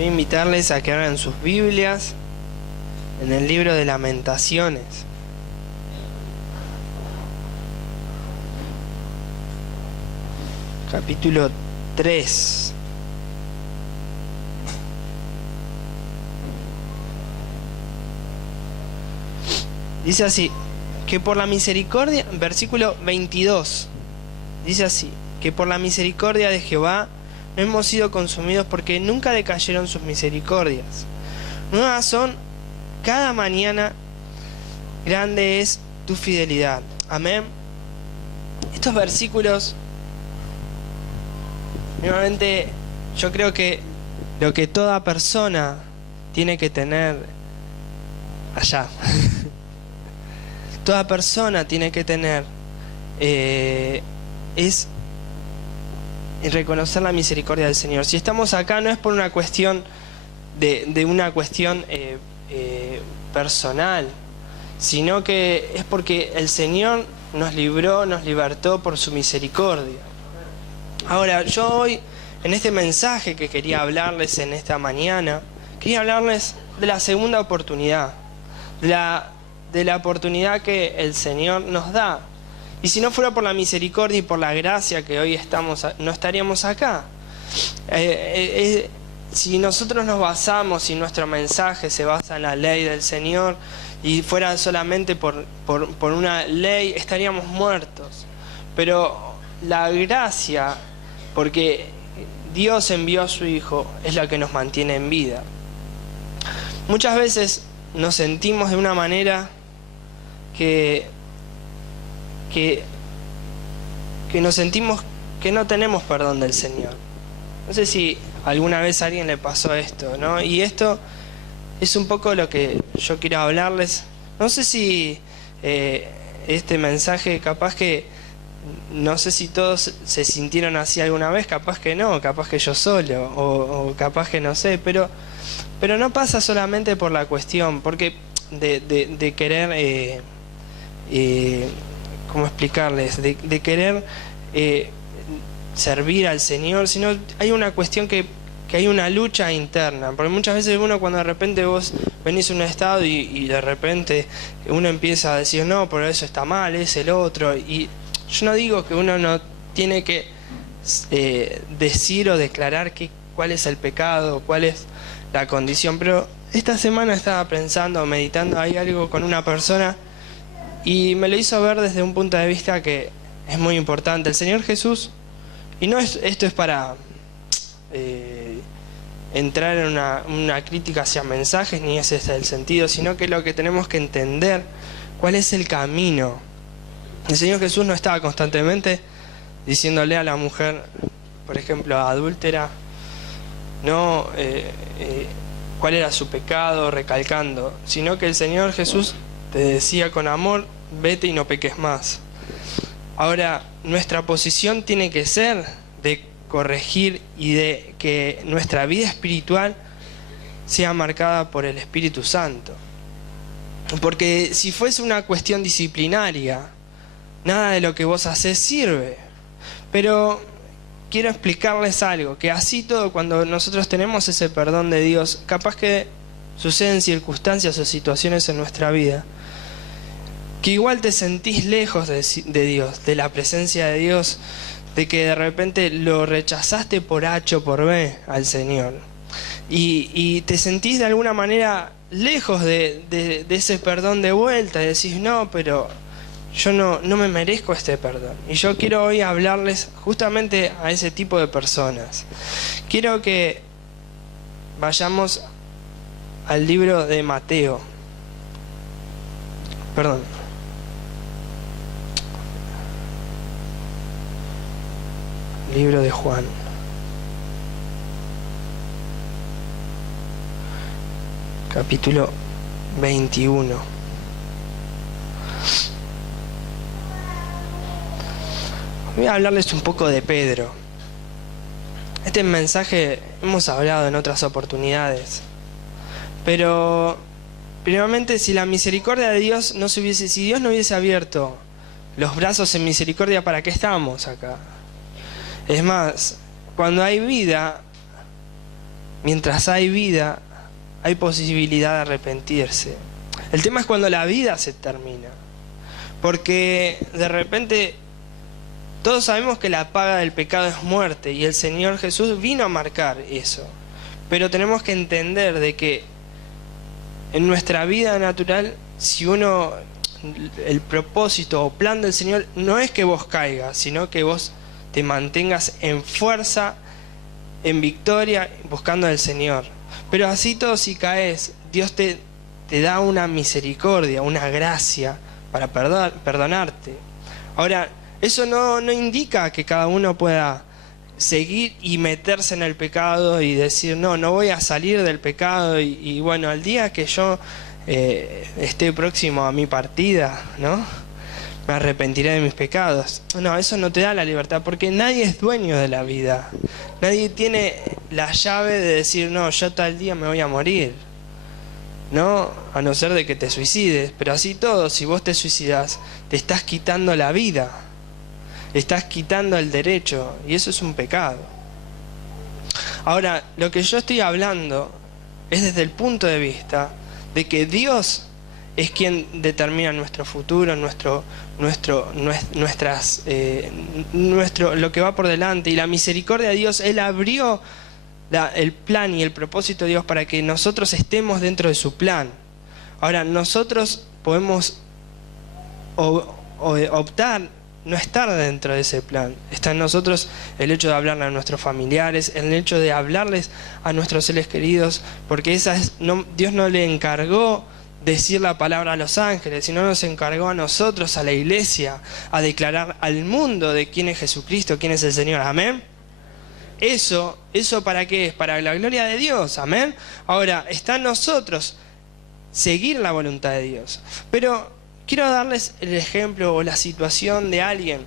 Voy a invitarles a que abran sus Biblias en el libro de Lamentaciones. Capítulo 3. Dice así, que por la misericordia, versículo 22, dice así, que por la misericordia de Jehová no hemos sido consumidos porque nunca decayeron sus misericordias. Nuevas son cada mañana, grande es tu fidelidad. Amén. Estos versículos, nuevamente, yo creo que lo que toda persona tiene que tener allá, toda persona tiene que tener, es reconocer la misericordia del Señor. Si estamos acá no es por una cuestión de una cuestión personal, sino que es porque el Señor nos libró, nos libertó por su misericordia. Ahora, yo hoy, en este mensaje que quería hablarles en esta mañana, quería hablarles de la segunda oportunidad, de la oportunidad que el Señor nos da. Y si no fuera por la misericordia y por la gracia que hoy no estaríamos acá. Si nosotros nos basamos, si nuestro mensaje se basa en la ley del Señor y fuera solamente por una ley, estaríamos muertos. Pero la gracia, porque Dios envió a su Hijo, es la que nos mantiene en vida. Muchas veces nos sentimos de una manera que nos sentimos que no tenemos perdón del Señor. No sé si alguna vez a alguien le pasó esto, ¿no? Y esto es un poco lo que yo quiero hablarles. No sé si este mensaje, capaz que, no sé si todos se sintieron así alguna vez, capaz que no, capaz que yo solo, o capaz que no sé, pero no pasa solamente por la cuestión, porque de querer... ¿cómo explicarles? De querer servir al Señor, sino hay una cuestión que hay una lucha interna, porque muchas veces uno, cuando de repente vos venís a un estado y de repente uno empieza a decir no, pero eso está mal, es el otro, y yo no digo que uno no tiene que decir o declarar cuál es el pecado, cuál es la condición, pero esta semana estaba pensando, meditando ahí algo con una persona y me lo hizo ver desde un punto de vista que es muy importante. El Señor Jesús, y no es, esto es para entrar en una crítica hacia mensajes, ni ese es el sentido, sino que lo que tenemos que entender, cuál es el camino. El Señor Jesús no estaba constantemente diciéndole a la mujer, por ejemplo, adúltera, no cuál era su pecado, recalcando, sino que el Señor Jesús te decía con amor, vete y no peques más. Ahora, nuestra posición tiene que ser de corregir y de que nuestra vida espiritual sea marcada por el Espíritu Santo. Porque si fuese una cuestión disciplinaria, nada de lo que vos hacés sirve. Pero quiero explicarles algo, que así todo, cuando nosotros tenemos ese perdón de Dios, capaz que suceden circunstancias o situaciones en nuestra vida que igual te sentís lejos de Dios, de la presencia de Dios, de que de repente lo rechazaste por H o por B al Señor. Y te sentís de alguna manera lejos de ese perdón de vuelta, y decís, no, pero yo no me merezco este perdón. Y yo quiero hoy hablarles justamente a ese tipo de personas. Quiero que vayamos al libro de Mateo. Perdón. Libro de Juan. Capítulo 21. Voy a hablarles un poco de Pedro. Este mensaje hemos hablado en otras oportunidades. Pero primeramente, si la misericordia de Dios si Dios no hubiese abierto los brazos en misericordia, ¿para qué estamos acá? Es más, cuando hay vida, mientras hay vida, hay posibilidad de arrepentirse. El tema es cuando la vida se termina. Porque de repente todos sabemos que la paga del pecado es muerte, y el Señor Jesús vino a marcar eso. Pero tenemos que entender de que en nuestra vida natural, si uno, el propósito o plan del Señor no es que vos caigas, sino que vos te mantengas en fuerza, en victoria, buscando al Señor. Pero así todo, si caes, Dios te da una misericordia, una gracia para perdonarte. Ahora, eso no indica que cada uno pueda seguir y meterse en el pecado y decir, no voy a salir del pecado y bueno, al día que yo esté próximo a mi partida, ¿no?, me arrepentiré de mis pecados. No, eso no te da la libertad, porque nadie es dueño de la vida. Nadie tiene la llave de decir, no, yo tal día me voy a morir, ¿no? A no ser de que te suicides. Pero así todo, si vos te suicidas, te estás quitando la vida, estás quitando el derecho, y eso es un pecado. Ahora, lo que yo estoy hablando es desde el punto de vista de que Dios es quien determina nuestro futuro, lo que va por delante, y la misericordia de Dios. Él abrió el plan y el propósito de Dios para que nosotros estemos dentro de su plan. Ahora, nosotros podemos optar no estar dentro de ese plan. Está en nosotros el hecho de hablarle a nuestros familiares, el hecho de hablarles a nuestros seres queridos, porque Dios no le encargó decir la palabra a los ángeles, sino nos encargó a nosotros, a la iglesia, a declarar al mundo de quién es Jesucristo, quién es el Señor. Amén. ¿Eso para qué es? Para la gloria de Dios. Amén. Ahora, está en nosotros seguir la voluntad de Dios. Pero quiero darles el ejemplo o la situación de alguien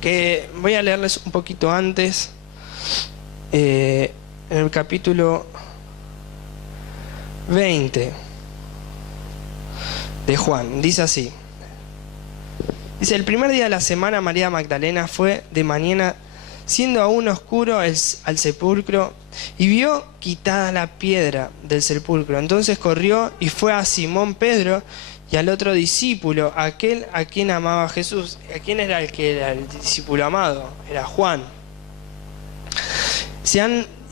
que voy a leerles un poquito antes, en el capítulo 20 de Juan. Dice así. Dice: el primer día de la semana, María Magdalena fue de mañana, siendo aún oscuro, al sepulcro, y vio quitada la piedra del sepulcro. Entonces corrió y fue a Simón Pedro y al otro discípulo, aquel a quien amaba Jesús. ¿A quién era el discípulo amado? Era Juan.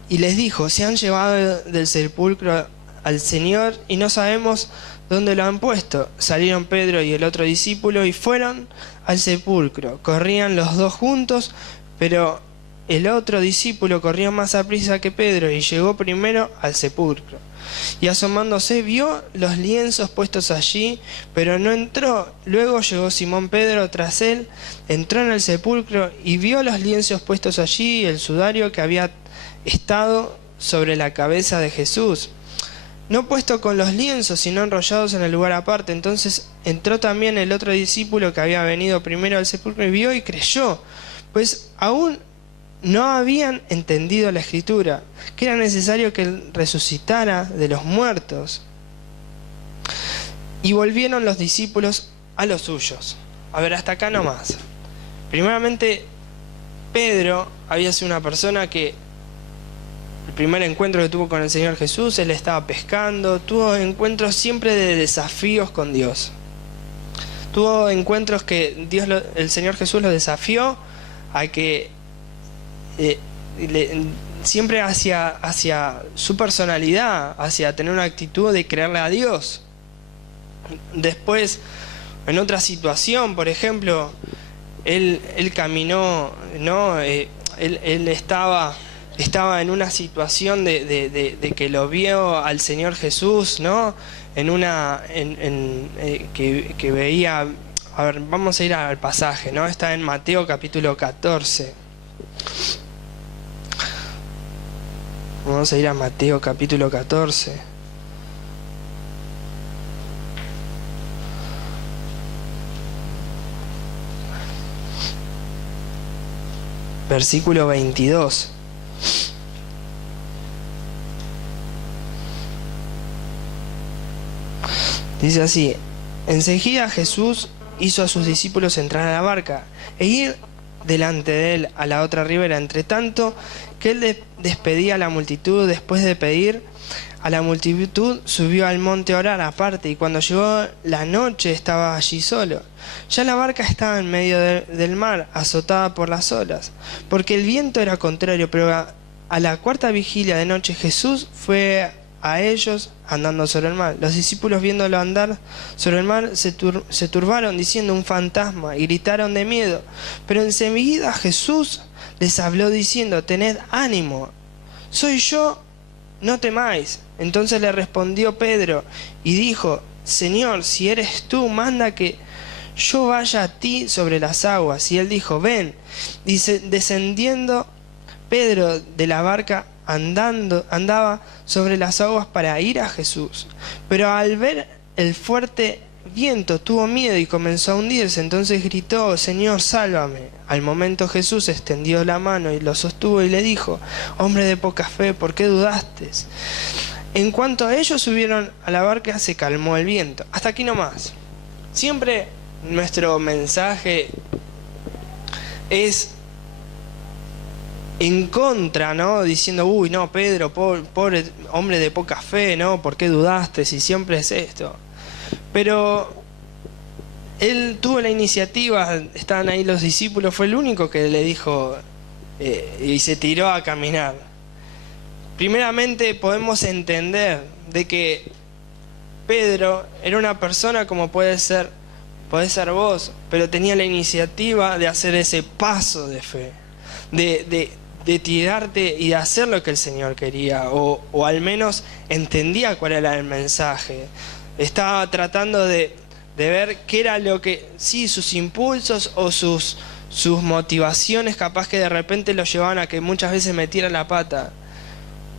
Y les dijo: se han llevado del sepulcro al Señor y no sabemos dónde lo han puesto. Salieron Pedro y el otro discípulo y fueron al sepulcro. Corrían los dos juntos, pero el otro discípulo corrió más aprisa que Pedro y llegó primero al sepulcro. Y asomándose vio los lienzos puestos allí, pero no entró. Luego llegó Simón Pedro tras él, entró en el sepulcro y vio los lienzos puestos allí y el sudario que había estado sobre la cabeza de Jesús, no puesto con los lienzos, sino enrollados en el lugar aparte. Entonces entró también el otro discípulo que había venido primero al sepulcro y vio y creyó, pues aún no habían entendido la Escritura, que era necesario que él resucitara de los muertos. Y volvieron los discípulos a los suyos. A ver, hasta acá nomás. Primeramente, Pedro había sido una persona que el primer encuentro que tuvo con el Señor Jesús, él estaba pescando, tuvo encuentros siempre de desafíos con Dios. Tuvo encuentros que el Señor Jesús lo desafió a que siempre hacia su personalidad, hacia tener una actitud de creerle a Dios. Después, en otra situación, por ejemplo, él caminó, ¿no? Él estaba en una situación de que lo vio al Señor Jesús, ¿no? Que veía. A ver, vamos a ir al pasaje, ¿no? Está en Mateo capítulo 14. Vamos a ir a Mateo capítulo 14. Versículo 22. Dice así: enseguida Jesús hizo a sus discípulos entrar a la barca e ir delante de él a la otra ribera. Entre tanto que él despedía a la multitud, después de pedir a la multitud, subió al monte a orar aparte, y cuando llegó la noche estaba allí solo. Ya la barca estaba en medio del mar, azotada por las olas, porque el viento era contrario, pero a la cuarta vigilia de noche Jesús fue a ellos andando sobre el mar. Los discípulos, viéndolo andar sobre el mar, se turbaron diciendo: un fantasma, y gritaron de miedo. Pero enseguida Jesús les habló diciendo: tened ánimo, soy yo, no temáis. Entonces le respondió Pedro y dijo: Señor, si eres tú, manda que yo vaya a ti sobre las aguas. Y él dijo: ven. Y descendiendo Pedro de la barca, andaba sobre las aguas para ir a Jesús. Pero al ver el fuerte viento tuvo miedo y comenzó a hundirse. Entonces gritó: Señor, sálvame. Al momento Jesús extendió la mano y lo sostuvo y le dijo: hombre de poca fe, ¿por qué dudaste? En cuanto ellos subieron a la barca, se calmó el viento. Hasta aquí nomás. Siempre nuestro mensaje es en contra, ¿no? Diciendo: uy, no, Pedro, pobre hombre de poca fe, ¿no? ¿Por qué dudaste? Si siempre es esto. Pero él tuvo la iniciativa, estaban ahí los discípulos, fue el único que le dijo y se tiró a caminar. Primeramente podemos entender de que Pedro era una persona como podés ser vos, pero tenía la iniciativa de hacer ese paso de fe, de tirarte y de hacer lo que el Señor quería, o al menos entendía cuál era el mensaje. Estaba tratando de ver qué era lo que, sí, sus impulsos o sus motivaciones capaz que de repente lo llevaban a que muchas veces metiera la pata.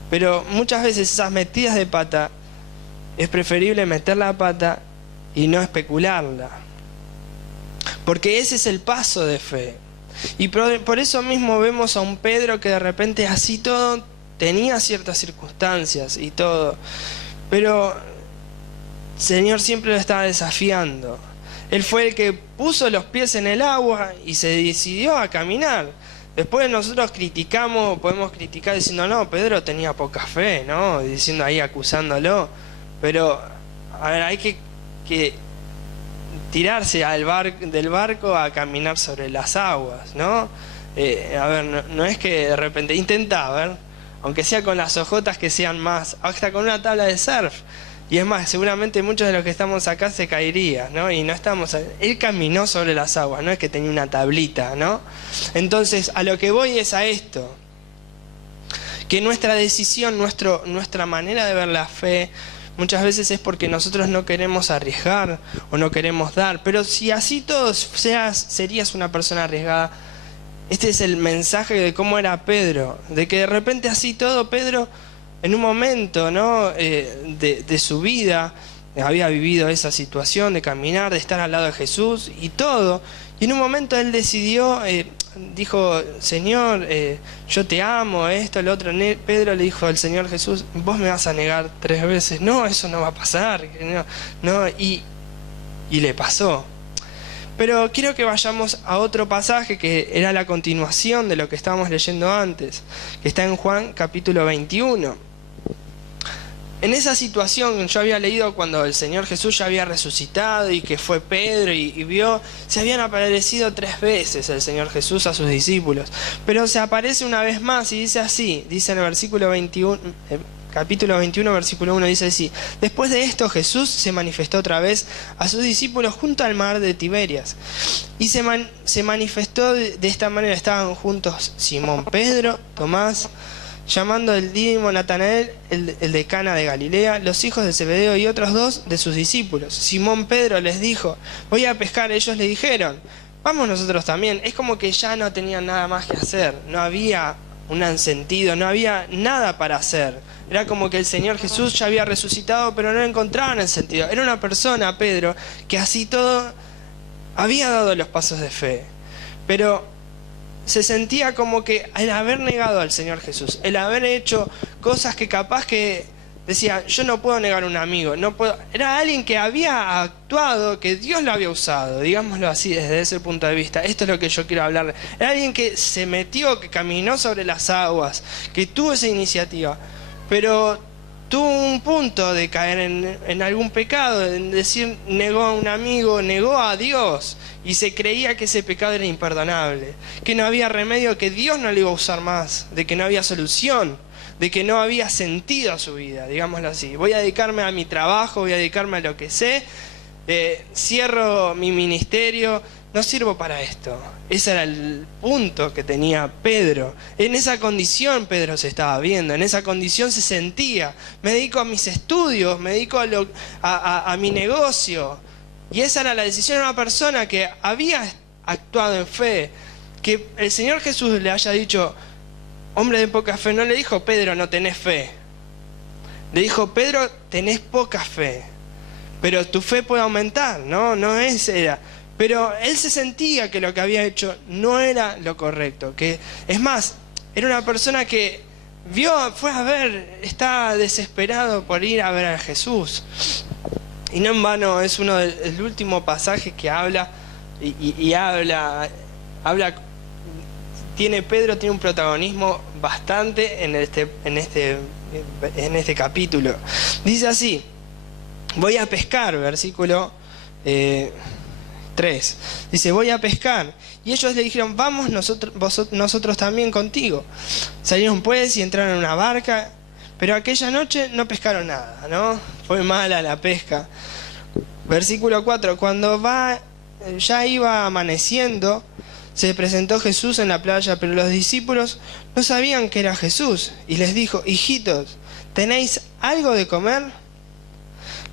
Pero muchas veces esas metidas de pata, es preferible meter la pata y no especularla. Porque ese es el paso de fe. Y por eso mismo vemos a un Pedro que de repente así todo tenía ciertas circunstancias y todo. Pero el Señor siempre lo estaba desafiando. Él fue el que puso los pies en el agua y se decidió a caminar. Después nosotros podemos criticar diciendo: no, Pedro tenía poca fe, ¿no? Diciendo ahí, acusándolo. Pero, a ver, hay que tirarse del barco a caminar sobre las aguas, ¿no? A ver, no es que de repente intenta, a ver, aunque sea con las ojotas que sean más, hasta con una tabla de surf. Y es más, seguramente muchos de los que estamos acá se caerían, ¿no? Y no estamos... Él caminó sobre las aguas, no es que tenía una tablita, ¿no? Entonces, a lo que voy es a esto. Que nuestra decisión, nuestra manera de ver la fe, muchas veces es porque nosotros no queremos arriesgar o no queremos dar. Pero si así todos serías una persona arriesgada, este es el mensaje de cómo era Pedro. De que de repente así todo, Pedro... en un momento, ¿no? de su vida había vivido esa situación de caminar, de estar al lado de Jesús y todo, y en un momento él decidió, dijo: Señor, yo te amo, esto, lo otro. Pedro le dijo al Señor Jesús: vos me vas a negar 3 veces. No, eso no va a pasar, no. Y le pasó. Pero quiero que vayamos a otro pasaje que era la continuación de lo que estábamos leyendo antes, que está en Juan capítulo 21. En esa situación yo había leído cuando el Señor Jesús ya había resucitado y que fue Pedro y vio, se habían aparecido 3 veces el Señor Jesús a sus discípulos, pero se aparece una vez más y dice así, dice en el versículo 21, capítulo 21, versículo 1, dice así: después de esto Jesús se manifestó otra vez a sus discípulos junto al mar de Tiberias, y se manifestó de esta manera. Estaban juntos Simón Pedro, Tomás, llamando el Dídimo, Natanael, el de Cana de Galilea, los hijos de Zebedeo y otros 2 de sus discípulos. Simón Pedro les dijo: voy a pescar. Ellos le dijeron: vamos nosotros también. Es como que ya no tenían nada más que hacer, no había un sentido, no había nada para hacer. Era como que el Señor Jesús ya había resucitado, pero no encontraban el sentido. Era una persona, Pedro, que así todo había dado los pasos de fe, pero se sentía como que el haber negado al Señor Jesús, el haber hecho cosas que capaz que decía, yo no puedo negar a un amigo, no puedo. Era alguien que había actuado, que Dios lo había usado, digámoslo así, desde ese punto de vista. Esto es lo que yo quiero hablar. Era alguien que se metió, que caminó sobre las aguas, que tuvo esa iniciativa, pero tuvo un punto de caer en algún pecado, en decir, negó a un amigo, negó a Dios, y se creía que ese pecado era imperdonable, que no había remedio, que Dios no le iba a usar más, de que no había solución, de que no había sentido a su vida, digámoslo así. Voy a dedicarme a mi trabajo, voy a dedicarme a lo que sé, cierro mi ministerio, no sirvo para esto. Ese era el punto que tenía Pedro. En esa condición Pedro se estaba viendo, en esa condición se sentía. Me dedico a mis estudios, me dedico a mi negocio. Y esa era la decisión de una persona que había actuado en fe. Que el Señor Jesús le haya dicho, hombre de poca fe, no le dijo, Pedro, no tenés fe. Le dijo, Pedro, tenés poca fe, pero tu fe puede aumentar, ¿no? No era. Pero él se sentía que lo que había hecho no era lo correcto. Que, es más, era una persona que fue a ver, está desesperado por ir a ver a Jesús. Y no en vano, es el último pasaje que habla, y habla, Pedro tiene un protagonismo bastante en este capítulo. Dice así, voy a pescar, versículo 3. Dice, voy a pescar. Y ellos le dijeron, vamos nosotros también contigo. Salieron pues y entraron en una barca, pero aquella noche no pescaron nada, ¿no? Fue mala la pesca. Versículo 4, cuando ya iba amaneciendo, se presentó Jesús en la playa, pero los discípulos no sabían que era Jesús. Y les dijo, hijitos, ¿tenéis algo de comer?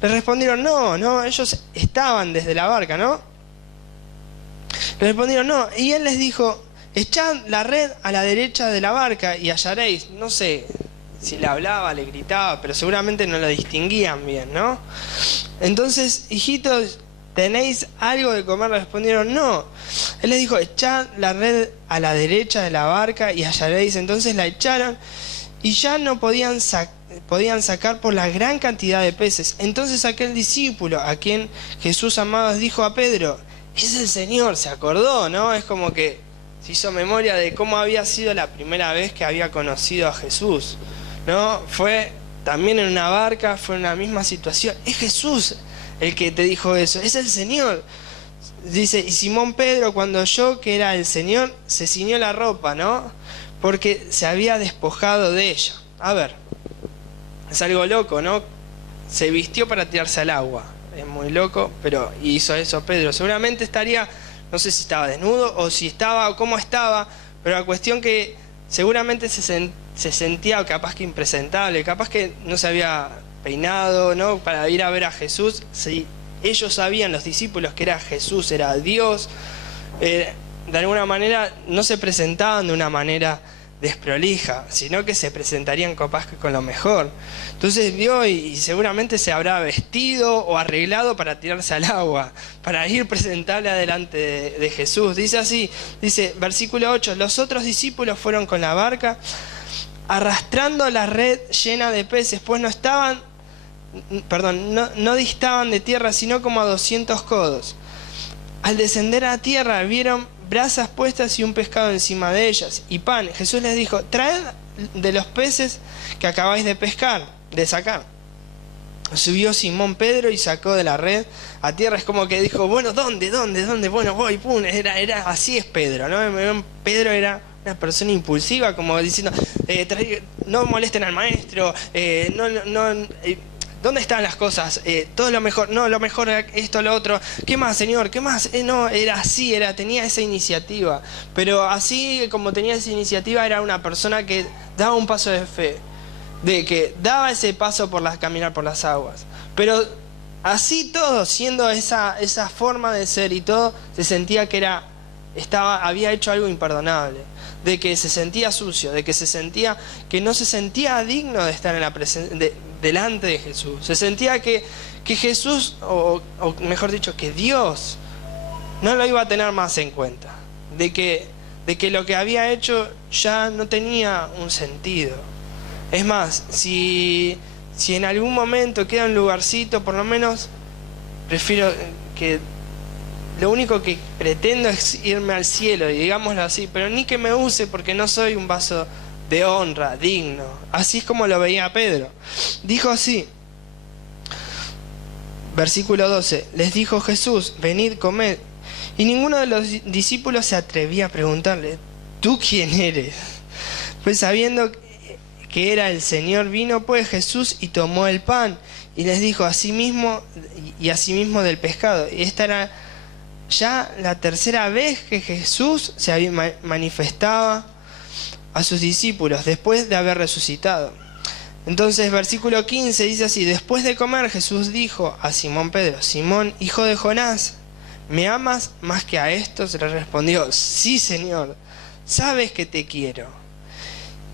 Les respondieron, no, ellos estaban desde la barca, ¿no? Le respondieron, no. Y él les dijo, echad la red a la derecha de la barca y hallaréis. No sé si le hablaba, le gritaba, pero seguramente no lo distinguían bien, ¿no? Entonces, hijitos, ¿tenéis algo de comer? Le respondieron, no. Él les dijo, echad la red a la derecha de la barca y hallaréis. Entonces la echaron y ya no podían sacar por la gran cantidad de peces. Entonces aquel discípulo a quien Jesús amaba dijo a Pedro, es el Señor. Se acordó, ¿no? Es como que se hizo memoria de cómo había sido la primera vez que había conocido a Jesús, ¿no? Fue también en una barca, fue en la misma situación. Es Jesús el que te dijo eso, es el Señor. Dice, y Simón Pedro, cuando oyó que era el Señor, se ciñó la ropa, ¿no? Porque se había despojado de ella. A ver, es algo loco, ¿no? Se vistió para tirarse al agua. Es muy loco, pero hizo eso Pedro. Seguramente estaría, no sé si estaba desnudo o si estaba o cómo estaba, pero la cuestión que seguramente se sentía capaz que impresentable, capaz que no se había peinado, ¿no? Para ir a ver a Jesús. Sí, ellos sabían, los discípulos, que era Jesús, era Dios. De alguna manera no se presentaban de una manera desprolija, sino que se presentarían capaz que con lo mejor. Entonces vio y seguramente se habrá vestido o arreglado para tirarse al agua, para ir presentable adelante de Jesús. Dice así, dice, versículo 8, los otros discípulos fueron con la barca arrastrando la red llena de peces, pues no distaban de tierra, sino como a 200 codos. Al descender a tierra vieron brasas puestas y un pescado encima de ellas, y pan. Jesús les dijo, traed de los peces que acabáis de sacar. Subió Simón Pedro y sacó de la red a tierra. Es como que dijo, bueno, ¿dónde? Bueno, voy, pum. Era así es Pedro, ¿no? Pedro era una persona impulsiva, como diciendo, no molesten al maestro, ¿dónde están las cosas? Todo lo mejor, no, lo mejor esto, lo otro. ¿Qué más, Señor? ¿Qué más? No, era así, tenía esa iniciativa. Pero así como tenía esa iniciativa, era una persona que daba un paso de fe, de que daba ese paso caminar por las aguas. Pero así todo, siendo esa forma de ser y todo, se sentía que había hecho algo imperdonable, de que se sentía sucio, de que se sentía que no se sentía digno de estar en la delante de Jesús. Se sentía que Jesús, o mejor dicho, que Dios no lo iba a tener más en cuenta, de que lo que había hecho ya no tenía un sentido. Es más, si si en algún momento queda un lugarcito, por lo menos prefiero que lo único que pretendo es irme al cielo, y digámoslo así, pero ni que me use porque no soy un vaso de honra, digno. Así es como lo veía Pedro. Dijo así, versículo 12, les dijo Jesús, venid, comed. Y ninguno de los discípulos se atrevía a preguntarle, ¿tú quién eres? Pues sabiendo que era el Señor, vino pues Jesús y tomó el pan y les dijo asimismo del pescado. Y esta era ya la tercera vez que Jesús se manifestaba a sus discípulos después de haber resucitado. Entonces versículo 15 dice así, después de comer Jesús dijo a Simón Pedro, Simón, hijo de Jonás, ¿me amas más que a estos? Le respondió, sí, Señor, sabes que te quiero.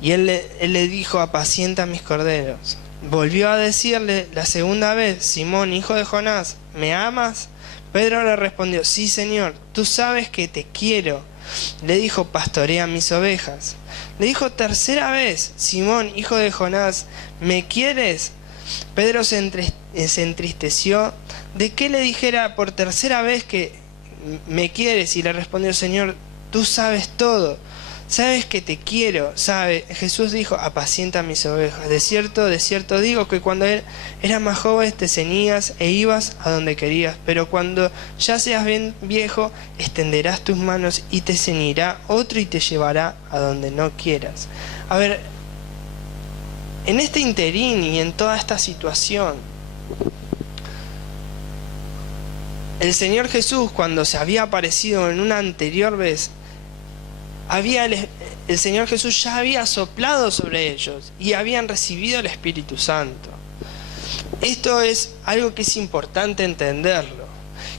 Y él le dijo, apacienta mis corderos. Volvió a decirle la segunda vez, Simón, hijo de Jonás, ¿me amas? Pedro le respondió, sí, Señor, tú sabes que te quiero. Le dijo, pastorea mis ovejas. Le dijo tercera vez, Simón, hijo de Jonás, ¿me quieres? Pedro se entristeció de que le dijera por tercera vez que me quieres, y le respondió, Señor, tú sabes todo, sabes que te quiero, sabe. Jesús dijo, apacienta mis ovejas. De cierto digo que cuando eras más joven te ceñías e ibas a donde querías, pero cuando ya seas bien viejo extenderás tus manos y te ceñirá otro y te llevará a donde no quieras. A ver, en este interín y en toda esta situación, el Señor Jesús, cuando se había aparecido en una anterior vez, el Señor Jesús ya había soplado sobre ellos y habían recibido el Espíritu Santo. Esto es algo que es importante entenderlo,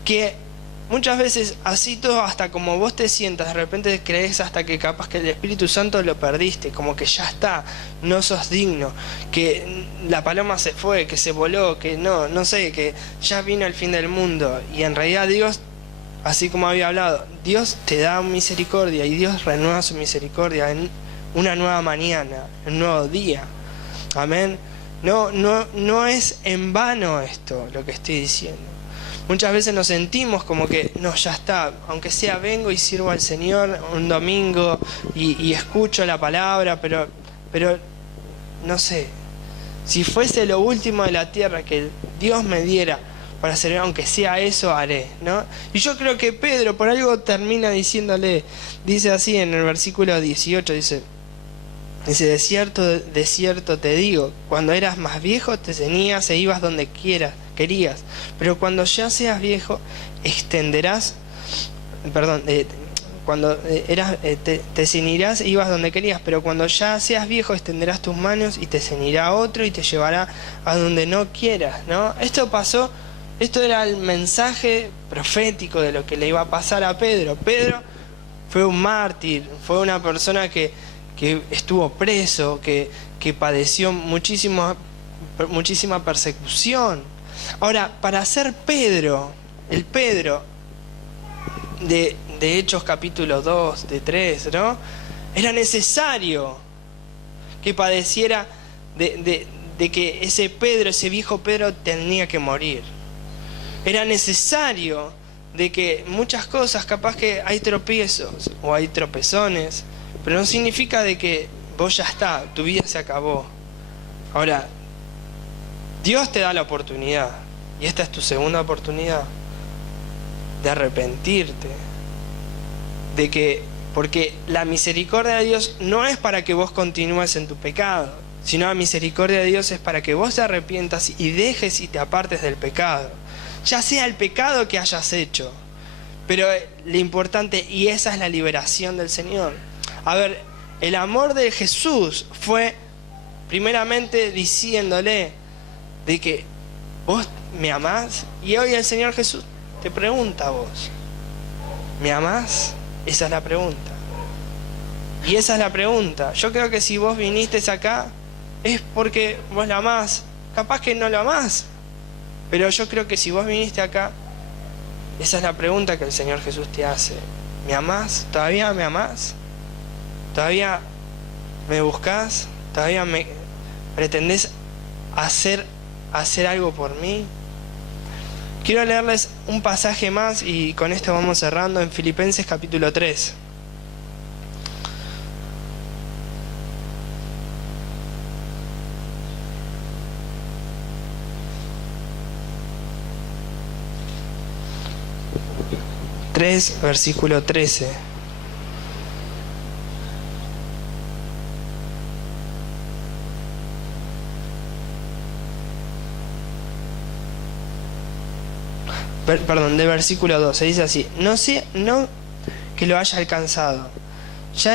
que muchas veces así todo, hasta como vos te sientas, de repente crees hasta que capaz que el Espíritu Santo lo perdiste, como que ya está, no sos digno, que la paloma se fue, que se voló, que no sé, que ya vino el fin del mundo. Y en realidad Dios, así como había hablado, Dios te da misericordia y Dios renueva su misericordia en una nueva mañana, en un nuevo día. Amén. No es en vano esto lo que estoy diciendo. Muchas veces nos sentimos como que, no, ya está, aunque sea vengo y sirvo al Señor un domingo y escucho la palabra, pero no sé, si fuese lo último de la tierra que Dios me diera para servir, aunque sea eso, haré, ¿no? Y yo creo que Pedro por algo termina diciéndole, dice así en el versículo 18, dice, de cierto te digo, cuando eras más viejo te ceñías e ibas donde querías, pero cuando ya seas viejo extenderás, te ceñirás e ibas donde querías, pero cuando ya seas viejo extenderás tus manos y te ceñirá otro y te llevará a donde no quieras, ¿no? Esto pasó, esto era el mensaje profético de lo que le iba a pasar a Pedro. Pedro fue un mártir, fue una persona que estuvo preso, que padeció muchísima persecución. Ahora, para ser Pedro, el Pedro de Hechos capítulo 2, de 3, ¿no? Era necesario que padeciera de que ese Pedro, ese viejo Pedro, tenía que morir. Era necesario de que muchas cosas, capaz que hay tropiezos o hay tropezones, pero no significa de que vos ya está, tu vida se acabó. Ahora, Dios te da la oportunidad, y esta es tu segunda oportunidad, de arrepentirte, porque la misericordia de Dios no es para que vos continúes en tu pecado, sino la misericordia de Dios es para que vos te arrepientas y dejes y te apartes del pecado, ya sea el pecado que hayas hecho. Pero lo importante, y esa es la liberación del Señor. A ver, el amor de Jesús fue primeramente diciéndole de que vos me amás, y hoy el Señor Jesús te pregunta a vos, ¿me amás? Esa es la pregunta. Y esa es la pregunta. Yo creo que si vos viniste acá es porque vos la amás. Capaz que no lo amás, pero yo creo que si vos viniste acá, esa es la pregunta que el Señor Jesús te hace. ¿Me amás? ¿Todavía me amás? ¿Todavía me buscás? ¿Todavía me pretendés hacer algo por mí? Quiero leerles un pasaje más y con esto vamos cerrando, en Filipenses capítulo 3. Versículo 13. De versículo 12, dice así: no que lo haya alcanzado,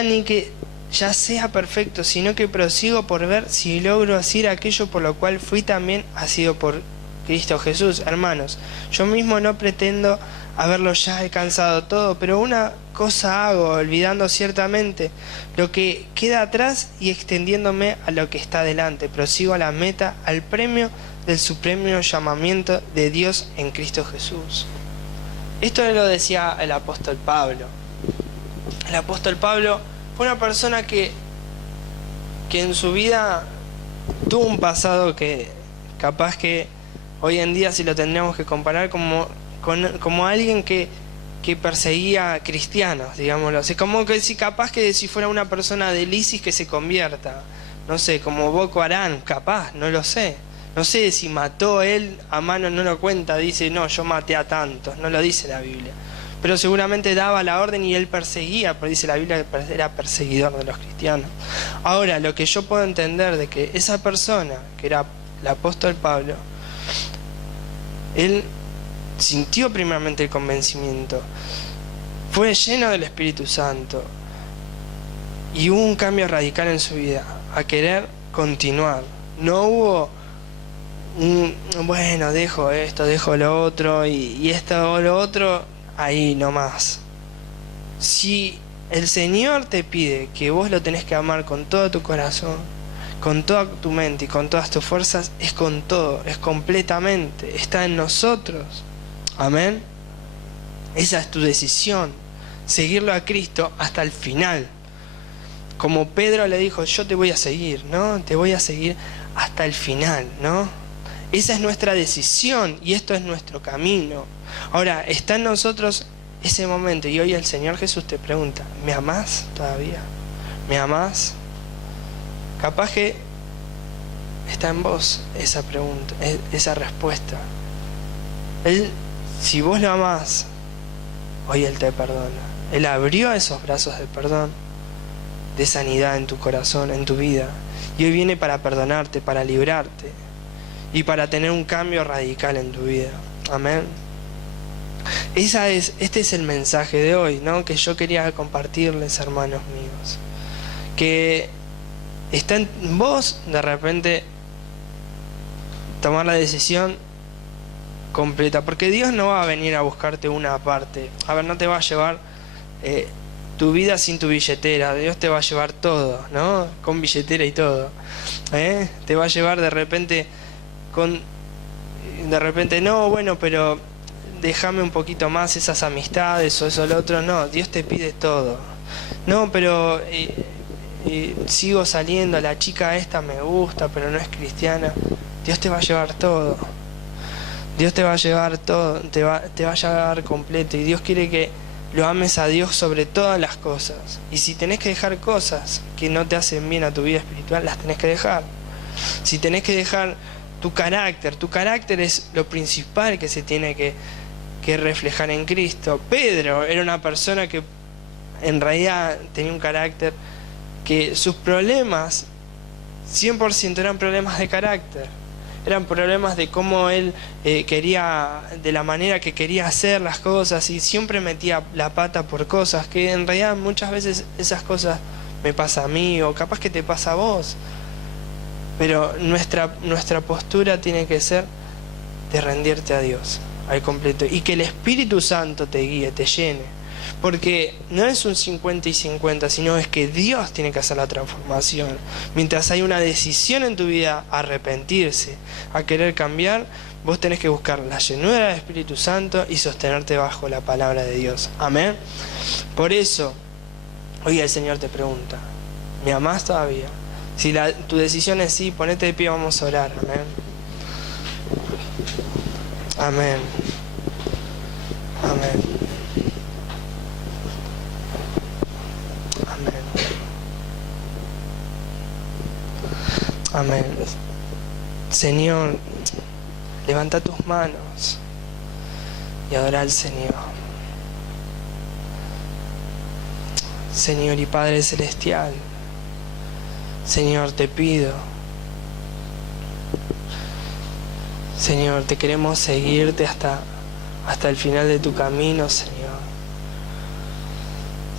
ni que ya sea perfecto, sino que prosigo por ver si logro hacer aquello por lo cual fui también asido por Cristo Jesús. Hermanos, yo mismo no pretendo haberlo ya alcanzado todo, pero una cosa hago, olvidando ciertamente lo que queda atrás y extendiéndome a lo que está delante. Prosigo a la meta, al premio del supremo llamamiento de Dios en Cristo Jesús. Esto lo decía el apóstol Pablo. El apóstol Pablo fue una persona que en su vida tuvo un pasado que capaz que hoy en día, si lo tendríamos que comparar como alguien que perseguía cristianos, digámoslo así, como que si capaz que si fuera una persona del ISIS que se convierta, no sé, como Boko Haram, capaz, no lo sé. No sé si mató él a mano, no lo cuenta, dice, no, yo maté a tantos, no lo dice la Biblia. Pero seguramente daba la orden y él perseguía, porque dice la Biblia que era perseguidor de los cristianos. Ahora, lo que yo puedo entender de que esa persona, que era el apóstol Pablo, él sintió primeramente el convencimiento, fue lleno del Espíritu Santo y hubo un cambio radical en su vida, a querer continuar. No hubo bueno, dejo esto, dejo lo otro y esto o lo otro, ahí nomás. Si el Señor te pide que vos lo tenés que amar con todo tu corazón, con toda tu mente y con todas tus fuerzas, es con todo, es completamente, está en nosotros. Amén. Esa es tu decisión, seguirlo a Cristo hasta el final. Como Pedro le dijo, yo te voy a seguir, ¿no? Te voy a seguir hasta el final, ¿no? Esa es nuestra decisión y esto es nuestro camino. Ahora, está en nosotros ese momento y hoy el Señor Jesús te pregunta, ¿me amás todavía? ¿Me amás? Capaz que está en vos esa pregunta, esa respuesta. Él, si vos lo amás, hoy Él te perdona. Él abrió esos brazos de perdón, de sanidad en tu corazón, en tu vida. Y hoy viene para perdonarte, para librarte y para tener un cambio radical en tu vida. Amén. Este es el mensaje de hoy, ¿no? Que yo quería compartirles, hermanos míos. Que está en vos, de repente, tomar la decisión completa. Porque Dios no va a venir a buscarte una parte. A ver, no te va a llevar tu vida sin tu billetera. Dios te va a llevar todo, ¿no? Con billetera y todo. Te va a llevar de repente no, bueno, pero déjame un poquito más esas amistades o eso lo otro. No, Dios te pide todo. No, pero sigo saliendo, la chica esta me gusta, pero no es cristiana. Dios te va a llevar todo. Dios te va a llevar todo, te va a llevar completo. Y Dios quiere que lo ames a Dios sobre todas las cosas. Y si tenés que dejar cosas que no te hacen bien a tu vida espiritual, las tenés que dejar. Si tenés que dejar tu carácter es lo principal que se tiene que reflejar en Cristo. Pedro era una persona que en realidad tenía un carácter que sus problemas 100% eran problemas de carácter, eran problemas de cómo él quería, de la manera que quería hacer las cosas, y siempre metía la pata por cosas que en realidad muchas veces esas cosas me pasa a mí o capaz que te pasa a vos. Pero nuestra postura tiene que ser de rendirte a Dios al completo y que el Espíritu Santo te guíe, te llene. Porque no es un 50 y 50, sino es que Dios tiene que hacer la transformación. Mientras hay una decisión en tu vida a arrepentirse, a querer cambiar, vos tenés que buscar la llenura del Espíritu Santo y sostenerte bajo la palabra de Dios. Amén. Por eso, hoy el Señor te pregunta, ¿me amás todavía? Si tu decisión es sí, ponete de pie, vamos a orar. Amén. Amén. Amén. Amén. Amén. Señor, levanta tus manos y adora al Señor. Señor y Padre Celestial, Señor, te pido, Señor, te queremos seguirte hasta el final de tu camino, Señor.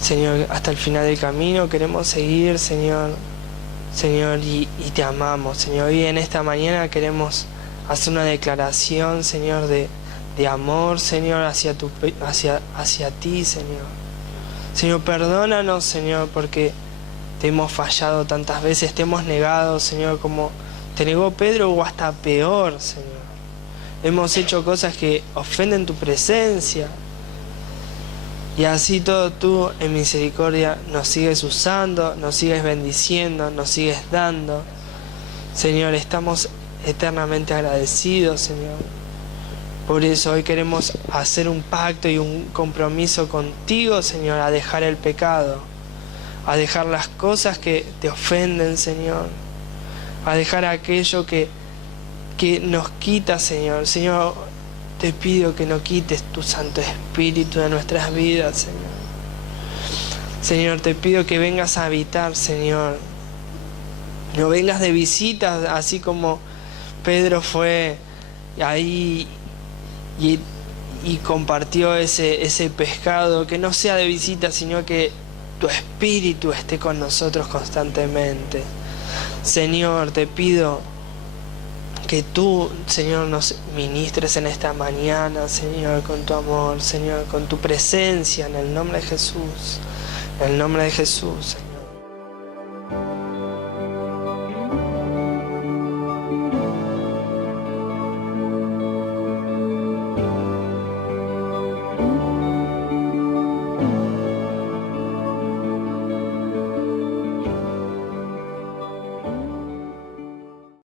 Señor, hasta el final del camino queremos seguir, Señor. Señor, y te amamos, Señor. Hoy en esta mañana queremos hacer una declaración, Señor, de amor, Señor, hacia ti, Señor. Señor, perdónanos, Señor, porque te hemos fallado tantas veces, te hemos negado, Señor, como te negó Pedro o hasta peor, Señor. Hemos hecho cosas que ofenden tu presencia. Y así todo tú en misericordia nos sigues usando, nos sigues bendiciendo, nos sigues dando. Señor, estamos eternamente agradecidos, Señor. Por eso hoy queremos hacer un pacto y un compromiso contigo, Señor, a dejar el pecado, a dejar las cosas que te ofenden, Señor, a dejar aquello que nos quita, Señor. Señor, te pido que no quites tu Santo Espíritu de nuestras vidas, Señor. Señor, te pido que vengas a habitar, Señor. No vengas de visita, así como Pedro fue ahí y compartió ese pescado. Que no sea de visita, sino que tu Espíritu esté con nosotros constantemente. Señor, te pido que tú, Señor, nos ministres en esta mañana, Señor, con tu amor, Señor, con tu presencia, en el nombre de Jesús. En el nombre de Jesús, Señor.